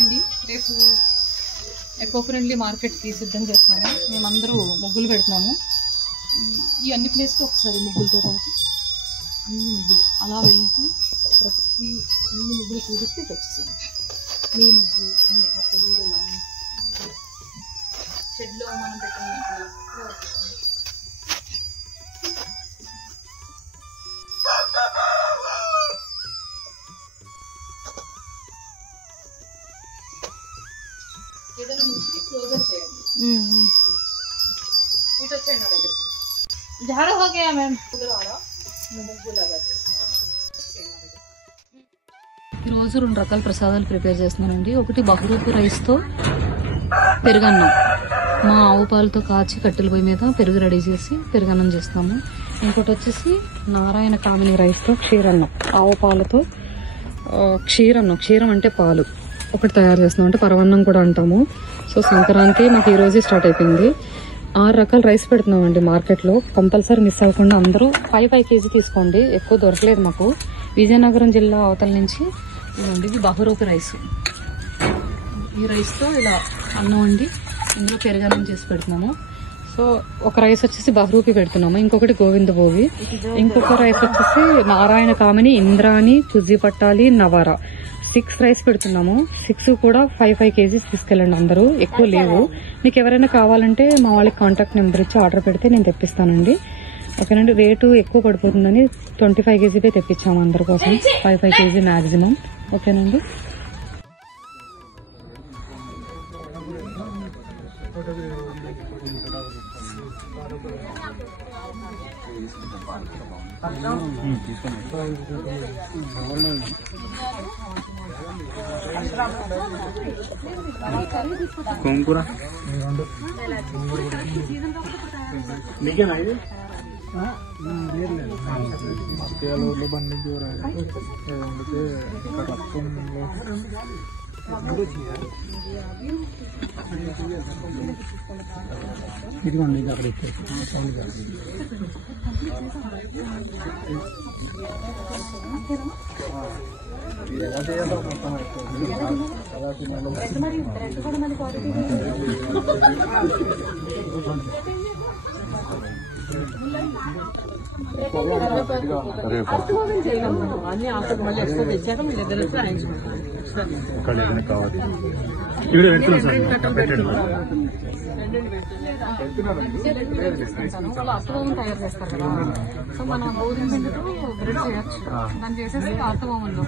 అండి రేపు eco friendly మార్కెట్కి సిద్ధం చేస్తున్నాము. మేమందరూ ముగ్గులు పెడుతున్నాము. ఈ అన్ని ప్లేస్కి ఒకసారి ముగ్గులతో పాటు అన్ని ముగ్గులు అలా వెళ్తూ అన్ని ముగ్గులు చూపిస్తే వచ్చేసాము. మీ ముగ్గు అన్ని ఒక్క వీడియోలో షెడ్లో మనం పెట్టిన ఏదైనా ముగ్గుకి క్లోజర్ చేయండి. ఇటు వచ్చేయండి నా దగ్గర. झाड़ा हो गया मैम. ఈరోజు 2 రకాల ప్రసాదాలు ప్రిపేర్ చేస్తున్నానండి. ఒకటి బహురూపు రైస్తో పెరుగన్నం, మా ఆవు పాలతో కాచి కట్టెల పొయ్యి మీద పెరుగు రెడీ చేసి పెరుగన్నం చేస్తాము. ఇంకోటి వచ్చేసి నారాయణ కామిని రైస్తో క్షీరన్నం, ఆవు పాలతో క్షీరం అంటే పాలు ఒకటి తయారు చేస్తున్నాం, అంటే పరవన్నం కూడా అంటాము. సో సంక్రాంతి మాకు ఈ రోజే స్టార్ట్ అయిపోయింది. 6 రకాల రైస్ పెడుతున్నామండి మార్కెట్లో. కంపల్సరీ మిస్ అవ్వకుండా అందరూ 5 kg తీసుకోండి. ఎక్కువ దొరకలేదు మాకు. విజయనగరం జిల్లా అవతల నుంచి ఇది బహురూపి రైస్. ఈ రైస్తో ఇలా అన్నం వండి ఇందులో పెరుగన్నం చేసి పెడుతున్నాము. సో ఒక రైస్ వచ్చేసి బహురూపి పెడుతున్నాము, ఇంకొకటి గోవింద భోగి, ఇంకొక రైస్ వచ్చేసి నారాయణ కామిని, ఇంద్రాణి, తుజ్జి పట్టాలి, నవర. 6 రైస్ పెడుతున్నాము. 6 కూడా 5 kg తీసుకెళ్ళండి అందరూ, ఎక్కువ లేవు. మీకు ఎవరైనా కావాలంటే మా వాళ్ళకి కాంటాక్ట్ నెంబర్ ఇచ్చి ఆర్డర్ పెడితే నేను తెప్పిస్తానండి. ఓకేనండి. రేటు ఎక్కువ పడిపోతుందని 25 kg తెప్పించాము అందరి కోసం, 5 kg మ్యాక్సిమం. ఓకేనండి. గోంగూర మీకేనా ఇది? ఊర్లో బండి ఇదిగోండి, ఇది అక్కడ ఎలా చేయాలో మొత్తం కావాలి. అర్థభవన్ తయారు చేస్తారు కదా. సో మన గోధుమ పిండితో బ్రెడ్ చేయొచ్చు. దాన్ని చేసేసి అర్థభవన్లో